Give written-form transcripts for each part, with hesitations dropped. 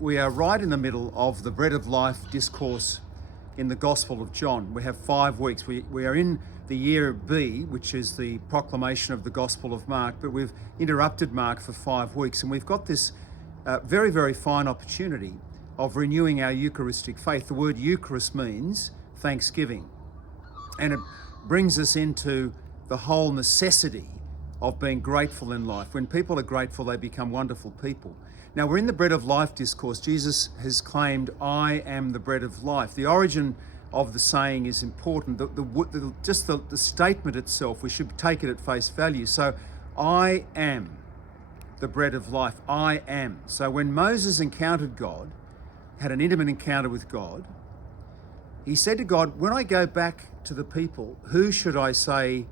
we are right in the middle of the Bread of Life discourse in the Gospel of John. We have 5 weeks. We are in the year B, which is the proclamation of the Gospel of Mark, but we've interrupted Mark for 5 weeks, and we've got this very, very fine opportunity of renewing our Eucharistic faith. The word Eucharist means thanksgiving, and it brings us into the whole necessity of being grateful in life. When people are grateful, they become wonderful people. Now, we're in the Bread of Life discourse. Jesus has claimed, I am the bread of life. The origin of the saying is important. The statement itself, we should take it at face value. So, I am the bread of life. I am. So when Moses encountered God, had an intimate encounter with God, he said to God, when I go back to the people, who should I say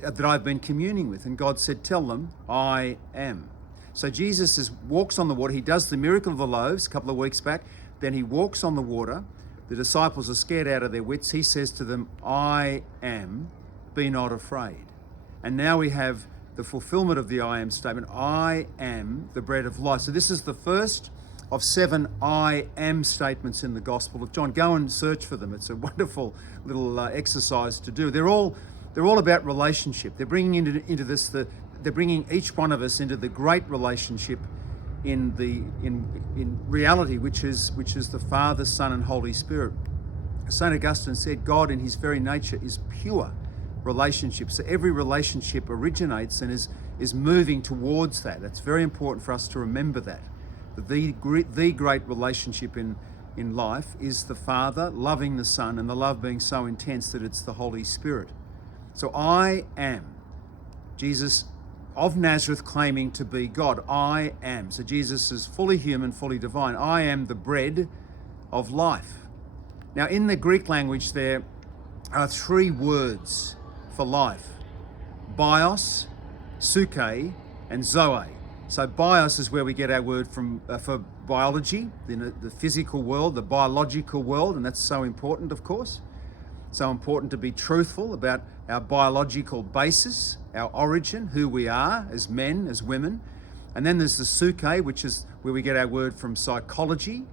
that I've been communing with? And God said, tell them, I am. So Jesus walks on the water. He does the miracle of the loaves a couple of weeks back. Then he walks on the water. The disciples are scared out of their wits. He says to them, I am, be not afraid. And now we have the fulfillment of the I am statement. I am the bread of life. So this is the first of 7 I am statements in the Gospel of John. Go and search for them. It's a wonderful little exercise to do. They're all about relationship. They're bringing into this they're bringing each one of us into the great relationship in reality, which is the Father, Son, and Holy Spirit. St. Augustine said, God in his very nature is pure relationship. So every relationship originates and is moving towards that. It's very important for us to remember that. The great relationship in life is the Father loving the Son, and the love being so intense that it's the Holy Spirit. So I am. Jesus of Nazareth claiming to be God. I am. So Jesus is fully human, fully divine. I am the bread of life. Now in the Greek language there are 3 words for life: bios, suke, and zoe. So bios is where we get our word from for biology, the physical world, the biological world, and that's so important, of course. So important to be truthful about our biological basis, our origin, who we are as men, as women. And then there's the suke, which is where we get our word from psychology.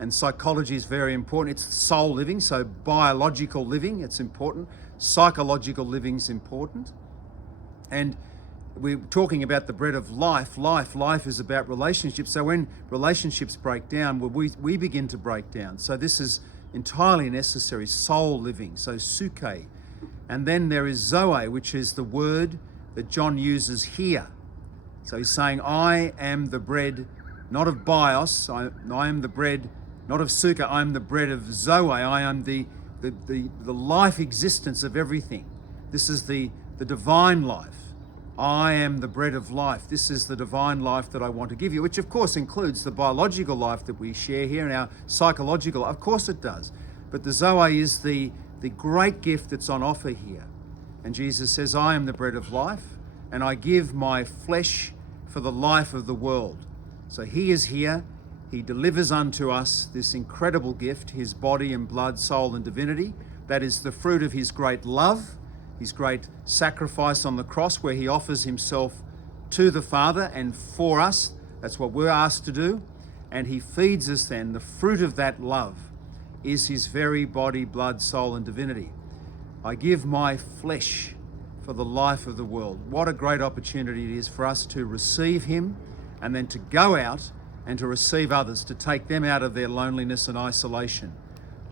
And psychology is very important. It's soul living, so biological living, it's important. Psychological living is important. And we're talking about the bread of life. Life is about relationships. So when relationships break down, well, we begin to break down. So this is entirely necessary, soul living, so suke. And then there is zoe, which is the word that John uses here. So he's saying, I am the bread, not of bios, I am the bread, not of suke, I am the bread of zoe, I am the life existence of everything. This is the divine life. I am the bread of life. This is the divine life that I want to give you, which of course includes the biological life that we share here and our psychological. Of course it does. But the Zoe is the great gift that's on offer here. And Jesus says, I am the bread of life, and I give my flesh for the life of the world. So he is here. He delivers unto us this incredible gift, his body and blood, soul and divinity. That is the fruit of his great love, his great sacrifice on the cross, where he offers himself to the Father and for us. That's what we're asked to do. And he feeds us then. The fruit of that love is his very body, blood, soul, and divinity. I give my flesh for the life of the world. What a great opportunity it is for us to receive him and then to go out and to receive others, to take them out of their loneliness and isolation.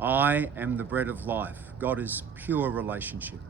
I am the bread of life. God is pure relationship.